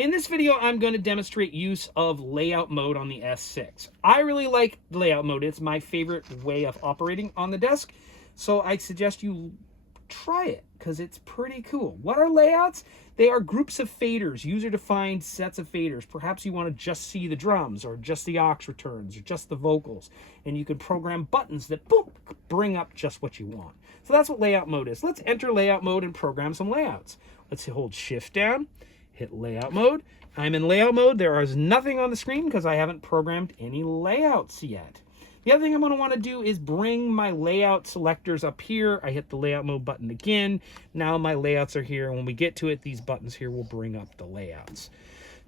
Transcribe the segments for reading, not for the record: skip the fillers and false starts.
In this video, I'm going to demonstrate use of layout mode on the S6. I really like layout mode. It's my favorite way of operating on the desk. So I suggest you try it because it's pretty cool. What are layouts? They are groups of faders, user-defined sets of faders. Perhaps you want to just see the drums or just the aux returns or just the vocals. And you can program buttons that boom, bring up just what you want. So that's what layout mode is. Let's enter layout mode and program some layouts. Let's hold shift down. Hit layout mode. I'm in layout mode. There is nothing on the screen because I haven't programmed any layouts yet. The other thing I'm going to want to do is bring my layout selectors up here. I hit the layout mode button again. Now my layouts are here. And when we get to it, these buttons here will bring up the layouts.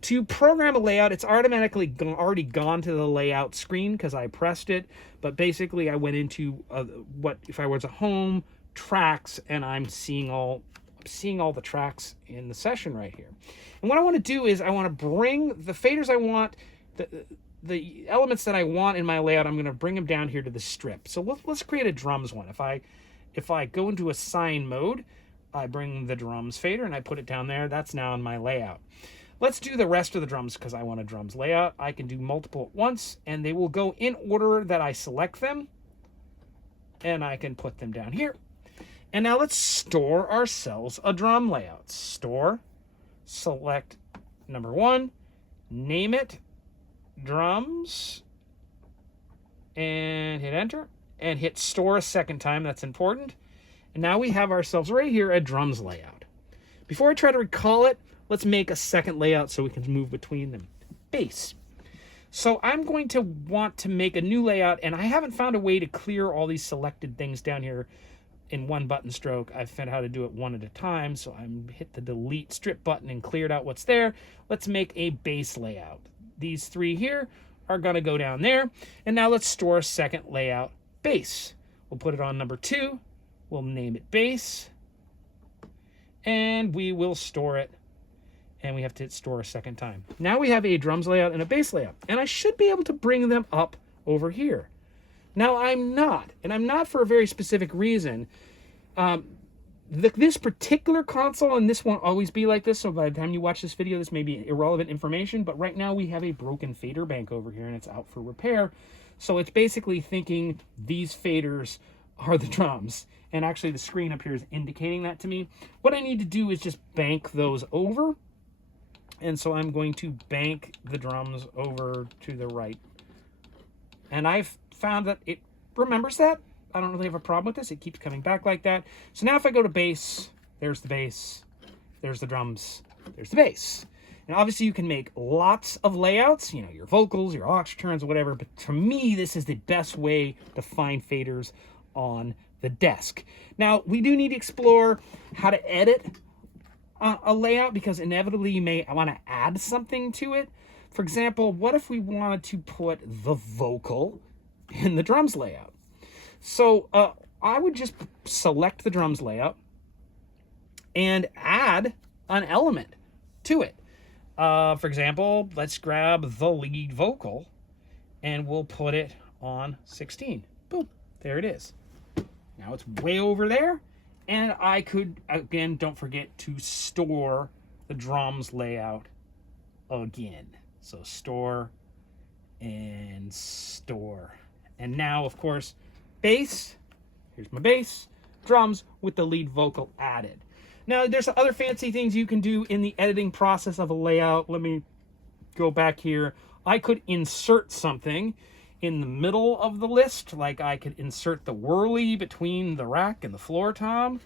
To program a layout, it's automatically already gone to the layout screen because I pressed it. But basically, I went into what if I was a home, tracks, and I'm seeing all the tracks in the session right here. And what I want to do is I want to bring the faders I want, the elements that I want in my layout, I'm going to bring them down here to the strip. So let's create a drums one. If I go into assign mode, I bring the drums fader and I put it down there. That's now in my layout. Let's do the rest of the drums because I want a drums layout. I can do multiple at once and they will go in order that I select them. And I can put them down here. And now let's store ourselves a drum layout. Store, select number 1, name it, drums, and hit enter, and hit store a second time. That's important. And now we have ourselves right here a drums layout. Before I try to recall it, let's make a second layout so we can move between them. Bass. So I'm going to want to make a new layout, and I haven't found a way to clear all these selected things down here in one button stroke. I've found how to do it one at a time, so I'm hit the delete strip button and cleared out what's there. Let's make a bass layout. These 3 here are going to go down there, and now let's store a second layout, bass. We'll put it on number 2. We'll name it bass, and we will store it, and we have to hit store a second time. Now we have a drums layout and a bass layout, and I should be able to bring them up over here. Now I'm not, and I'm not for a very specific reason. This particular console, and this won't always be like this, so by the time you watch this video, this may be irrelevant information, but right now we have a broken fader bank over here, and it's out for repair. So it's basically thinking these faders are the drums, and actually the screen up here is indicating that to me. What I need to do is just bank those over, and so I'm going to bank the drums over to the right. And I've found that it remembers that. I don't really have a problem with this. It keeps coming back like that. So now if I go to bass, there's the bass, there's the drums, there's the bass. And obviously you can make lots of layouts, you know, your vocals, your aux returns, whatever. But to me, this is the best way to find faders on the desk. Now, we do need to explore how to edit a layout because inevitably you may want to add something to it. For example, what if we wanted to put the vocal in the drums layout? So I would just select the drums layout and add an element to it. For example, let's grab the lead vocal and we'll put it on 16. Boom, there it is. Now it's way over there. And I could, again, don't forget to store the drums layout again. So store and store. And now, of course, bass. Here's my bass. Drums with the lead vocal added. Now, there's other fancy things you can do in the editing process of a layout. Let me go back here. I could insert something in the middle of the list. Like I could insert the whirly between the rack and the floor tom.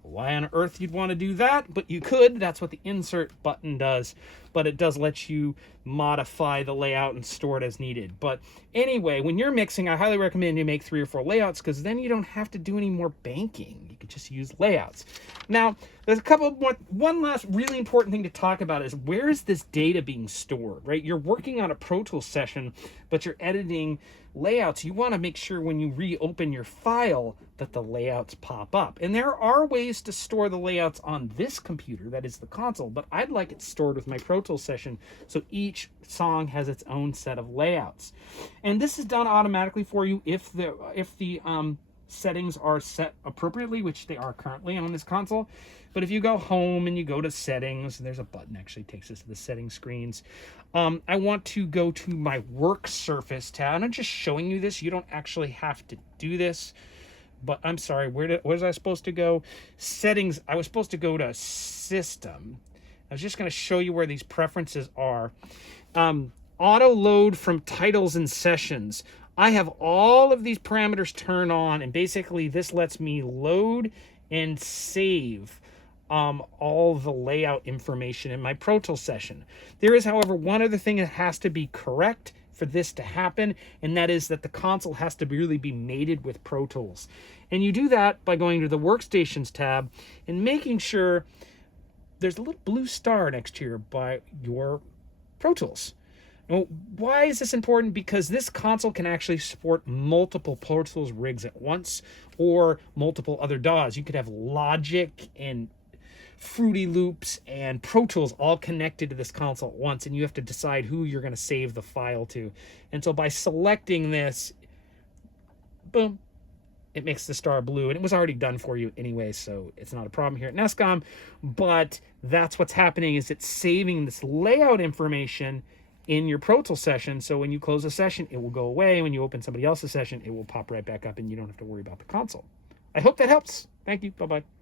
Why on earth you'd want to do that? But you could. That's what the insert button does. But it does let you modify the layout and store it as needed. But anyway, when you're mixing, I highly recommend you make 3 or 4 layouts because then you don't have to do any more banking. You could just use layouts. Now, there's a couple more. One last really important thing to talk about is where is this data being stored, right? You're working on a Pro Tools session, but you're editing layouts. You want to make sure when you reopen your file that the layouts pop up. And there are ways to store the layouts on this computer, that is the console, but I'd like it stored with my Pro Tools session so each song has its own set of layouts. And this is done automatically for you if the settings are set appropriately, which they are currently on this console. But if you go home and you go to settings, there's a button actually takes us to the settings screens. I want to go to my work surface tab. I'm just showing you this. You don't actually have to do this. But I'm sorry, where was I supposed to go? Settings. I was supposed to go to system. I was just going to show you where these preferences are. Auto load from titles and sessions. I have all of these parameters turned on, and basically this lets me load and save all the layout information in my Pro Tools session. There is, however, one other thing that has to be correct for this to happen, and that is that the console has to really be mated with Pro Tools. And you do that by going to the Workstations tab and making sure there's a little blue star next to your by your Pro Tools. Now, why is this important? Because this console can actually support multiple Pro Tools rigs at once, or multiple other DAWs. You could have Logic and Fruity Loops and Pro Tools all connected to this console at once, and you have to decide who you're going to save the file to. And so by selecting this, boom, it makes the star blue, and it was already done for you anyway, so it's not a problem here at NESCOM. But that's what's happening, is it's saving this layout information in your Pro Tools session, so when you close a session, it will go away. When you open somebody else's session, it will pop right back up, and you don't have to worry about the console. I hope that helps. Thank you. Bye-bye.